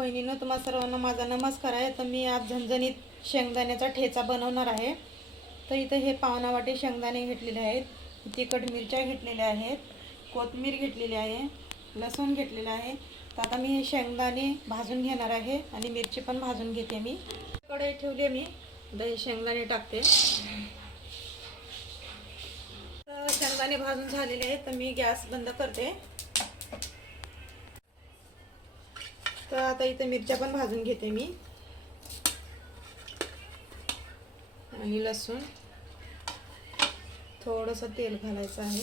बहिणींनो, तुम्हा सर्वांना माझा नमस्कार आहे. तर मी आज झणझणीत शेंगदाण्याचा ठेचा बनवणार आहे. तर इथं हे पावणा वाटी शेंगदाणे घेतलेले आहेत, तिखट मिरच्या घेतलेल्या आहेत, कोथिंबीर घेतलेली आहे, लसूण घेतलेला आहे. तर आता मी हे शेंगदाणे भाजून घेणार आहे आणि मिरची पण भाजून घेते. मी कढई ठेवली, मी आता हे शेंगदाणे टाकते. तर शेंगदाणे भाजून झालेले आहेत, तर मी गॅस बंद करते. तर आता इथे मिरच्या पण भाजून घेते मी आणि लसूण, थोडंसं तेल घालायचं आहे.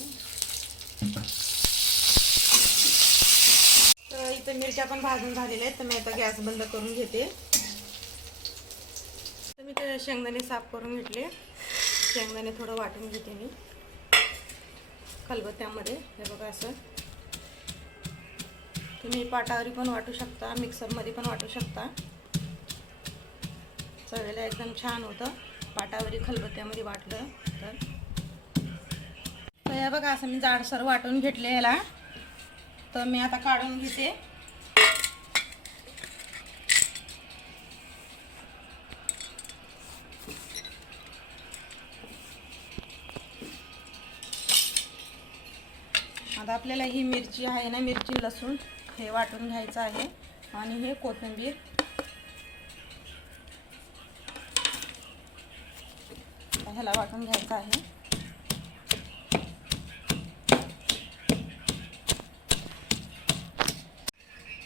तर इथे मिरच्या पण भाजून झालेल्या आहेत, तर मी आता गॅस बंद करून घेते. तर मी ते शेंगदाणे साफ करून घेतले. शेंगदाणे थोडं वाटून घेते मी खलबत्त्यामध्ये. हे बघा, असं तुम्ही पाटावरी पण वाटू शकता, मिक्सरमध्ये पण वाटू शकता. चवीला एकदम छान होतं पाटावरी खलबत्त्यामध्ये वाटलं तर. हे बघा, असं मी जाडसर वाटून घेतले याला. तर मी आता काढून घेते. आता आपल्याला ही मिरची आहे ना, मिरची लसूण हे वाटून घ्यायचं आहे आणि हे कोथिंबीर. ह्याला वाटून घ्यायचं आहे.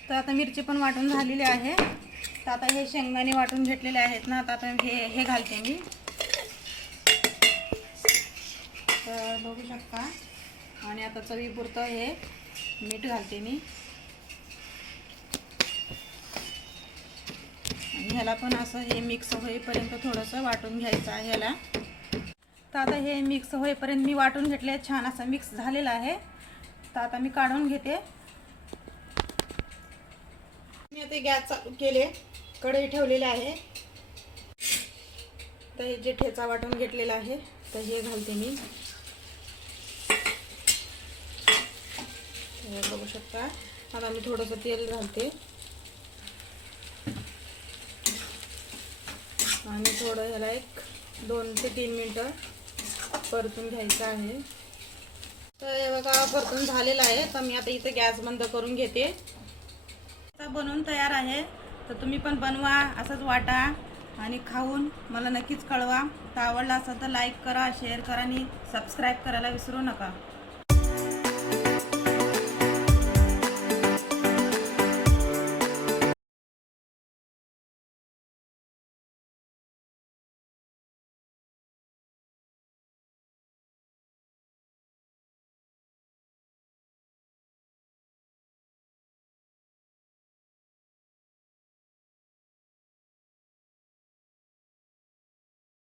तर आता मिरची पण वाटून झालेली आहे. तर आता हे शेंगदाणे वाटून घेतलेले आहेत ना, आता हे घालते मी. तर बघू शकता. आणि आता चवीपुरतं हे मीठ घालते मी. आणि ह्याला पण असं हे मिक्स होईपर्यंत थोडंसं वाटून घ्यायचं आहे ह्याला. तर आता हे मिक्स होईपर्यंत मी वाटून घेतले. छान असं मिक्स झालेलं आहे. तर आता मी काढून घेते. मी आता गॅस चालू केले, कढई ठेवलेली आहे. तर हे जे ठेचा वाटून घेतलेला आहे तर हे घालते मी. बघू शकता. आता मी थोडंसं तेल घालते आणि थोडं ह्याला एक 2 ते 3 मिनटं परतून घ्यायचं आहे. तर हे बघा, परतून झालेलं आहे. तर मी आता इथे गॅस बंद करून घेते. आता बनवून तयार आहे. तर तुम्ही पण बनवा, असंच वाटा आणि खाऊन मला नक्कीच कळवा. तर आवडला असेल तर लाईक करा, शेअर करा आणि सबस्क्राईब करायला विसरू नका.